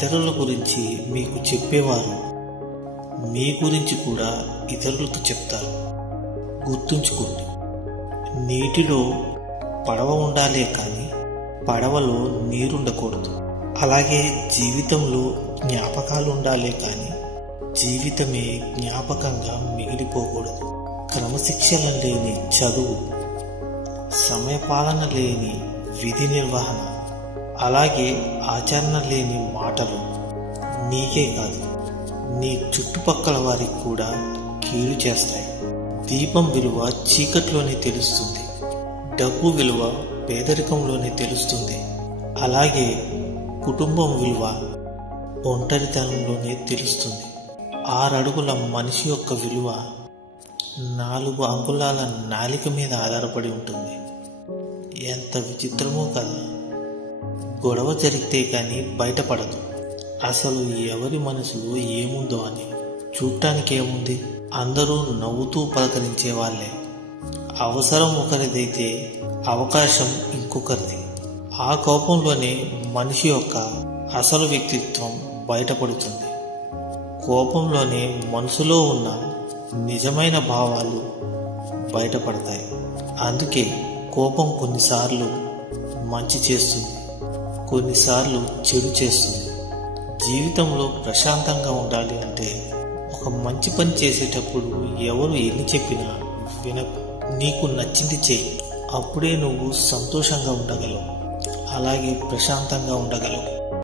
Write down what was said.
ఇతరుల గురించి మీకు చెప్పేవారు మీ గురించి కూడా ఇతరులకు చెప్తారు. గుర్తుంచుకోండి, నీటిలో పడవ ఉండాలే కానీ పడవలో నీరుండకూడదు. అలాగే జీవితంలో జ్ఞాపకాలు ఉండాలే కానీ జీవితమే జ్ఞాపకంగా మిగిలిపోకూడదు. క్రమశిక్షణ లేని చదువు, సమయపాలన లేని విధి నిర్వహణ, అలాగే ఆచరణ లేని మాటలు నీకే కాదు నీ చుట్టుపక్కల వారికి కూడా కీడు చేస్తాయి. దీపం విలువ చీకట్లోనే తెలుస్తుంది, డబ్బు విలువ పేదరికంలోనే తెలుస్తుంది. అలాగే కుటుంబం విలువ ఒంటరితనంలోనే తెలుస్తుంది. 6 అడుగుల మనిషి యొక్క విలువ 4 అంగుళాల నాలిక మీద ఆధారపడి ఉంటుంది. ఎంత విచిత్రమో కదా. గొడవ జరిగితే కానీ బయటపడదు అసలు ఎవరి మనసులో ఏముందో అని. చూడటానికి ఏముంది, అందరూ నవ్వుతూ పలకరించే వాళ్ళే. అవసరం ఒకరిదైతే అవకాశం ఇంకొకరిది. ఆ కోపంలోనే మనిషి యొక్క అసలు వ్యక్తిత్వం బయటపడుతుంది. కోపంలోనే మనసులో ఉన్న నిజమైన భావాలు బయటపడతాయి. అందుకే కోపం కొన్నిసార్లు మంచి చేస్తుంది, కొన్నిసార్లు చెడు చేస్తుంది. జీవితంలో ప్రశాంతంగా ఉండాలి అంటే ఒక మంచి పని చేసేటప్పుడు ఎవరు ఎన్ని చెప్పినా వినకు. నీకు నచ్చింది చేయి, అప్పుడే నువ్వు సంతోషంగా ఉండగలవు, అలాగే ప్రశాంతంగా ఉండగలవు.